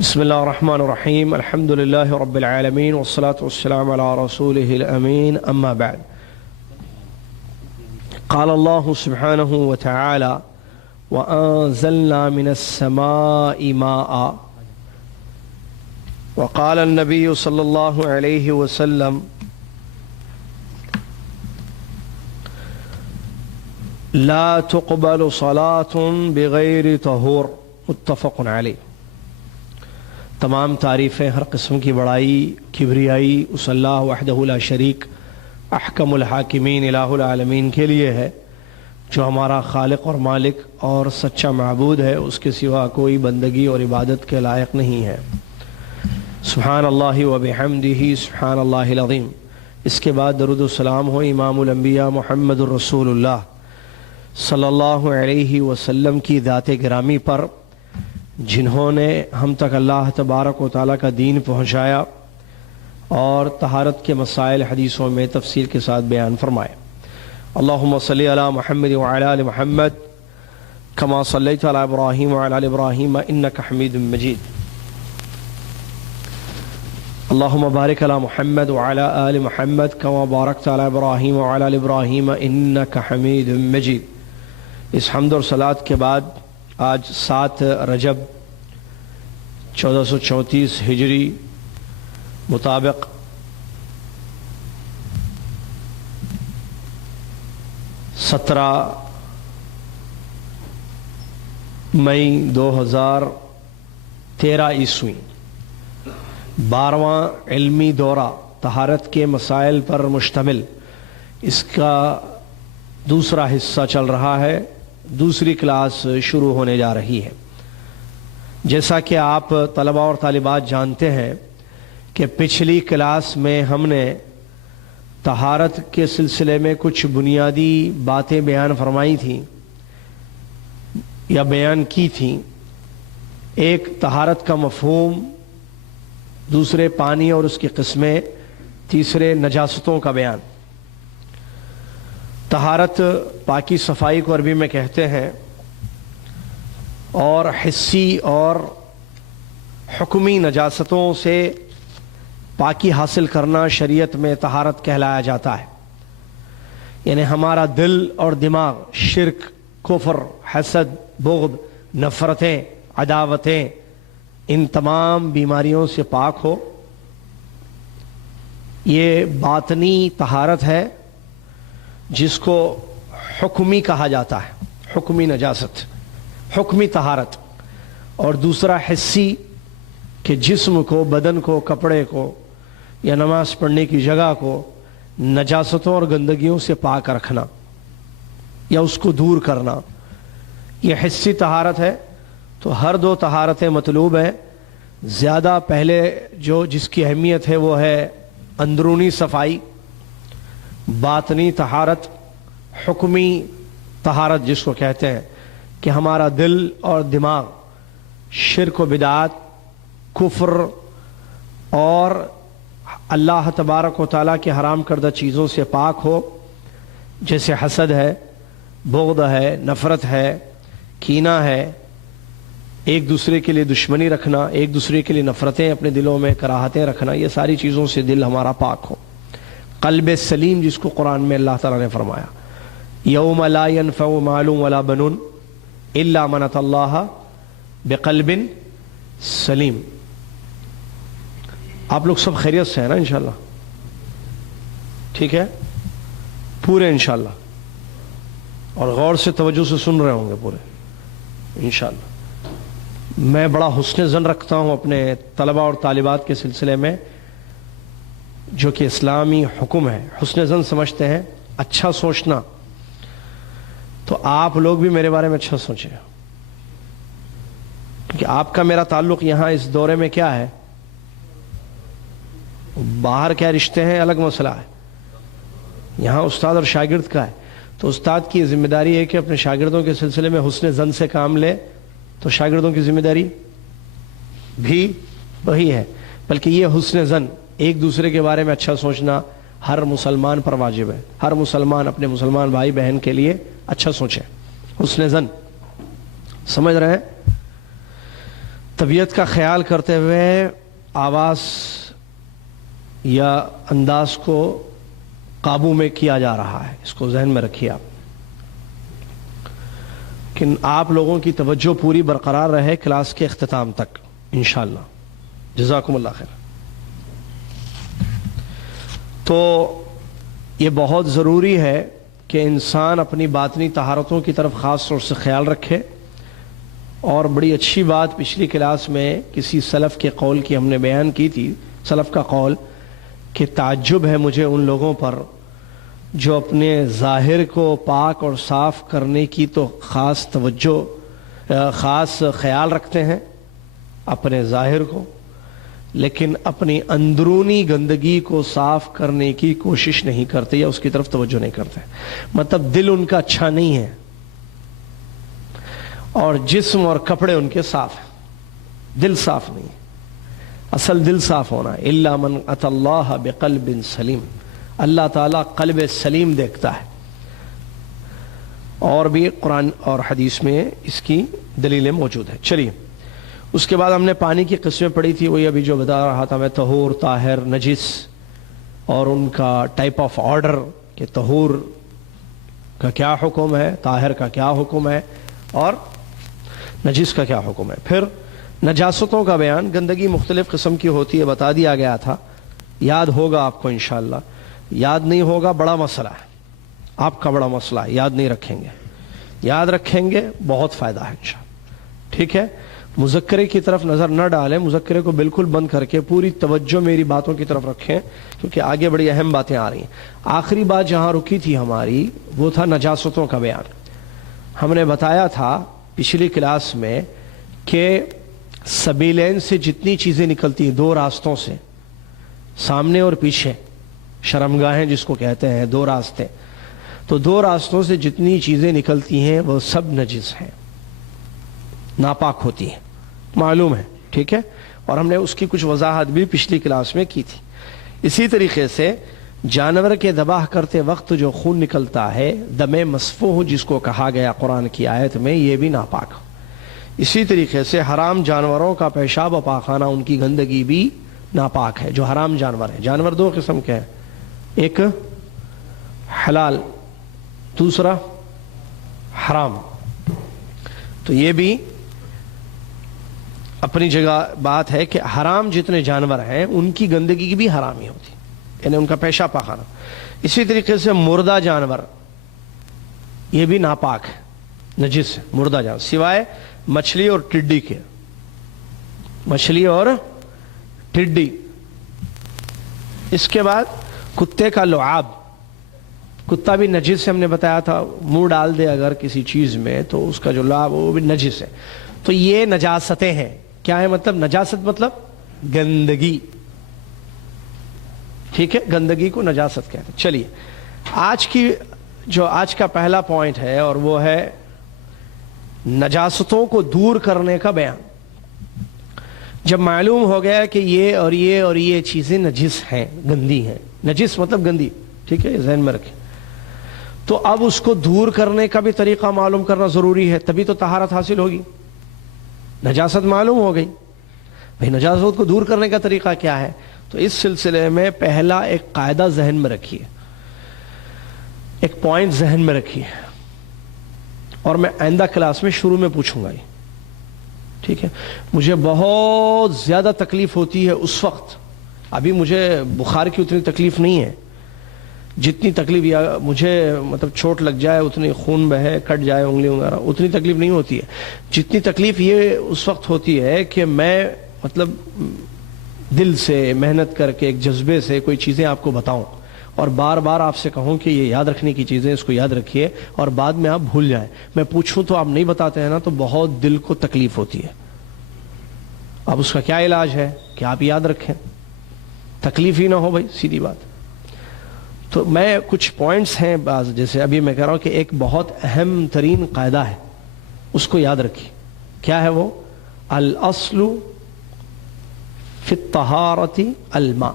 بسم الله الرحمن الرحيم. الحمد لله رب العالمين والصلاة والسلام على رسوله الأمين. أما بعد، قال الله سبحانه وتعالى: وأنزلنا من السماء ماء. وقال النبي صلى الله عليه وسلم: لا تقبل صلاة بغير طهور. متفق علیہ۔ تمام تعریفیں، ہر قسم کی بڑائی، کبریائی اس اللہ وحدہ لا شریک احکم الحاکمین الہ العالمین کے لیے ہے، جو ہمارا خالق اور مالک اور سچا معبود ہے، اس کے سوا کوئی بندگی اور عبادت کے لائق نہیں ہے۔ سبحان اللہ و بحمدہ سبحان اللہ العظیم۔ اس کے بعد درود و سلام ہو امام الانبیاء محمد الرسول اللہ صلی اللہ علیہ وسلم کی ذات گرامی پر، جنہوں نے ہم تک اللہ تبارک و تعالیٰ کا دین پہنچایا اور طہارت کے مسائل حدیثوں میں تفصیل کے ساتھ بیان فرمائے۔ اللہم صلی علی محمد وعلی آل محمد کما صلیت علی ابراہیم وعلی آل ابراہیم انک حمید مجید۔ اللہم بارک علی محمد وعلی آل محمد کما بارکت علی ابراہیم وعلی آل ابراہیم انک حمید مجید۔ اس حمد اور صلاۃ کے بعد آج 7 رجب 1434 ہجری مطابق مئی 2013 عیسوی 12واں علمی دورہ طہارت کے مسائل پر مشتمل، اس کا دوسرا حصہ چل رہا ہے، دوسری کلاس شروع ہونے جا رہی ہے۔ جیسا کہ آپ طلباء اور طالبات جانتے ہیں کہ پچھلی کلاس میں ہم نے طہارت کے سلسلے میں کچھ بنیادی باتیں بیان فرمائی تھیں یا بیان کی تھیں۔ ایک طہارت کا مفہوم، دوسرے پانی اور اس کی قسمیں، تیسرے نجاستوں کا بیان۔ طہارت پاکی صفائی کو عربی میں کہتے ہیں، اور حسی اور حکمی نجاستوں سے پاکی حاصل کرنا شریعت میں طہارت کہلایا جاتا ہے۔ یعنی ہمارا دل اور دماغ شرک، کفر، حسد، بغض، نفرتیں، عداوتیں، ان تمام بیماریوں سے پاک ہو، یہ باطنی طہارت ہے جس کو حکمی کہا جاتا ہے، حکمی نجاست، حکمی طہارت۔ اور دوسرا حسی، کہ جسم کو، بدن کو، کپڑے کو یا نماز پڑھنے کی جگہ کو نجاستوں اور گندگیوں سے پاک رکھنا یا اس کو دور کرنا، یہ حسی طہارت ہے۔ تو ہر دو طہارتیں مطلوب ہیں۔ زیادہ پہلے جس کی اہمیت ہے وہ ہے اندرونی صفائی، باطنی طہارت، حکمی طہارت جس کو کہتے ہیں کہ ہمارا دل اور دماغ شرک و بدعات، کفر اور اللہ تبارک و تعالیٰ کے حرام کردہ چیزوں سے پاک ہو، جیسے حسد ہے، بغض ہے، نفرت ہے، کینہ ہے، ایک دوسرے کے لیے دشمنی رکھنا، ایک دوسرے کے لیے نفرتیں اپنے دلوں میں، کراہتیں رکھنا، یہ ساری چیزوں سے دل ہمارا پاک ہو۔ قلب سلیم جس کو قرآن میں اللہ تعالیٰ نے فرمایا، یوم لا ينفع مال ولا بنون الا من اتى اللہ بقلب سلیم۔ آپ لوگ سب خیریت سے ہیں نا انشاءاللہ؟ ٹھیک ہے، پورے انشاءاللہ، اور غور سے توجہ سے سن رہے ہوں گے پورے انشاءاللہ۔ میں بڑا حسن ظن رکھتا ہوں اپنے طلباء اور طالبات کے سلسلے میں، جو کہ اسلامی حکم ہے۔ حسن ظن سمجھتے ہیں اچھا سوچنا، تو آپ لوگ بھی میرے بارے میں اچھا سوچیں، کیونکہ آپ کا میرا تعلق یہاں اس دورے میں کیا ہے، باہر کیا رشتے ہیں الگ مسئلہ ہے، یہاں استاد اور شاگرد کا ہے۔ تو استاد کی ذمہ داری ہے کہ اپنے شاگردوں کے سلسلے میں حسن ظن سے کام لے، تو شاگردوں کی ذمہ داری بھی وہی ہے۔ بلکہ یہ حسن ظن، ایک دوسرے کے بارے میں اچھا سوچنا، ہر مسلمان پر واجب ہے۔ ہر مسلمان اپنے مسلمان بھائی بہن کے لیے اچھا سوچے، حسن ظن، سمجھ رہے ہیں؟ طبیعت کا خیال کرتے ہوئے آواز یا انداز کو قابو میں کیا جا رہا ہے، اس کو ذہن میں رکھیے آپ، کہ آپ لوگوں کی توجہ پوری برقرار رہے کلاس کے اختتام تک انشاءاللہ۔ جزاکم اللہ خیر۔ تو یہ بہت ضروری ہے کہ انسان اپنی باطنی طہارتوں کی طرف خاص طور سے خیال رکھے، اور بڑی اچھی بات پچھلی کلاس میں کسی سلف کے قول کی ہم نے بیان کی تھی، سلف کا قول، کہ تعجب ہے مجھے ان لوگوں پر جو اپنے ظاہر کو پاک اور صاف کرنے کی تو خاص توجہ خاص خیال رکھتے ہیں اپنے ظاہر کو، لیکن اپنی اندرونی گندگی کو صاف کرنے کی کوشش نہیں کرتے یا اس کی طرف توجہ نہیں کرتے، مطلب دل ان کا اچھا نہیں ہے اور جسم اور کپڑے ان کے صاف ہیں، دل صاف نہیں ہے۔ اصل دل صاف ہونا ہے، الا من اتى اللہ بقلب سلیم، اللہ تعالیٰ قلب سلیم دیکھتا ہے، اور بھی قرآن اور حدیث میں اس کی دلیلیں موجود ہیں۔ چلیے، اس کے بعد ہم نے پانی کی قسمیں پڑھی تھی، وہی ابھی جو بتا رہا تھا میں، طہور، طاہر، نجس، اور ان کا ٹائپ آف آرڈر کہ طہور کا کیا حکم ہے، طاہر کا کیا حکم ہے، اور نجس کا کیا حکم ہے۔ پھر نجاستوں کا بیان، گندگی مختلف قسم کی ہوتی ہے، بتا دیا گیا تھا، یاد ہوگا آپ کو انشاءاللہ، یاد نہیں ہوگا بڑا مسئلہ ہے، آپ کا بڑا مسئلہ ہے، یاد نہیں رکھیں گے، یاد رکھیں گے بہت فائدہ ہے انشاءاللہ، ٹھیک ہے۔ مذکرے کی طرف نظر نہ ڈالیں، مذکرے کو بالکل بند کر کے پوری توجہ میری باتوں کی طرف رکھیں، کیونکہ آگے بڑی اہم باتیں آ رہی ہیں۔ آخری بات جہاں رکی تھی ہماری وہ تھا نجاستوں کا بیان۔ ہم نے بتایا تھا پچھلی کلاس میں کہ سبیلین سے جتنی چیزیں نکلتی ہیں، دو راستوں سے، سامنے اور پیچھے، شرمگاہیں جس کو کہتے ہیں، دو راستے، تو دو راستوں سے جتنی چیزیں نکلتی ہیں وہ سب نجس ہیں، ناپاک ہوتی ہیں، معلوم ہے، ٹھیک ہے، اور ہم نے اس کی کچھ وضاحت بھی پچھلی کلاس میں کی تھی۔ اسی طریقے سے جانور کے ذبح کرتے وقت جو خون نکلتا ہے، دم مسفوح جس کو کہا گیا قرآن کی آیت میں، یہ بھی ناپاک ہو۔ اسی طریقے سے حرام جانوروں کا پیشاب و پاخانہ، ان کی گندگی بھی ناپاک ہے، جو حرام جانور ہیں۔ جانور دو قسم کے ہیں، ایک حلال، دوسرا حرام، تو یہ بھی اپنی جگہ بات ہے کہ حرام جتنے جانور ہیں ان کی گندگی بھی حرام ہی ہوتی، یعنی ان کا پیشاب پاخانہ۔ اسی طریقے سے مردہ جانور، یہ بھی ناپاک ہے، نجس ہے مردہ جانور، سوائے مچھلی اور ٹڈی کے، مچھلی اور ٹڈی۔ اس کے بعد کتے کا لعاب، کتا بھی نجس سے ہم نے بتایا تھا، منہ ڈال دے اگر کسی چیز میں تو اس کا جو لعاب وہ بھی نجس ہے۔ تو یہ نجاستیں ہیں، کیا ہے مطلب نجاست؟ مطلب گندگی، ٹھیک ہے، گندگی کو نجاست کہتے ہیں۔ چلیے، آج کا پہلا پوائنٹ ہے، اور وہ ہے نجاستوں کو دور کرنے کا بیان۔ جب معلوم ہو گیا کہ یہ اور یہ اور یہ چیزیں نجس ہیں، گندی ہیں، نجس مطلب گندی، ٹھیک ہے، یہ ذہن میں رکھیں، تو اب اس کو دور کرنے کا بھی طریقہ معلوم کرنا ضروری ہے، تبھی تو طہارت حاصل ہوگی۔ نجاست معلوم ہو گئی، بھئی نجاست کو دور کرنے کا طریقہ کیا ہے؟ تو اس سلسلے میں پہلا ایک قاعدہ ذہن میں رکھیے، ایک پوائنٹ ذہن میں رکھیے، اور میں آئندہ کلاس میں شروع میں پوچھوں گا، ٹھیک ہے۔ مجھے بہت زیادہ تکلیف ہوتی ہے اس وقت، ابھی مجھے بخار کی اتنی تکلیف نہیں ہے، جتنی تکلیف یا مجھے مطلب چوٹ لگ جائے، اتنی خون بہے، کٹ جائے انگلی وغیرہ، اتنی تکلیف نہیں ہوتی ہے۔ جتنی تکلیف یہ اس وقت ہوتی ہے کہ میں مطلب دل سے محنت کر کے ایک جذبے سے کوئی چیزیں آپ کو بتاؤں، اور بار بار آپ سے کہوں کہ یہ یاد رکھنے کی چیزیں، اس کو یاد رکھیے، اور بعد میں آپ بھول جائیں، میں پوچھوں تو آپ نہیں بتاتے ہیں نا، تو بہت دل کو تکلیف ہوتی ہے۔ اب اس کا کیا علاج ہے کہ آپ یاد رکھیں، تکلیف ہی نہ ہو، بھائی سیدھی بات۔ تو میں کچھ پوائنٹس ہیں بعض، جیسے ابھی میں کہہ رہا ہوں کہ ایک بہت اہم ترین قاعدہ ہے، اس کو یاد رکھیے۔ کیا ہے وہ؟ الاصل فی الطہارۃ الماء،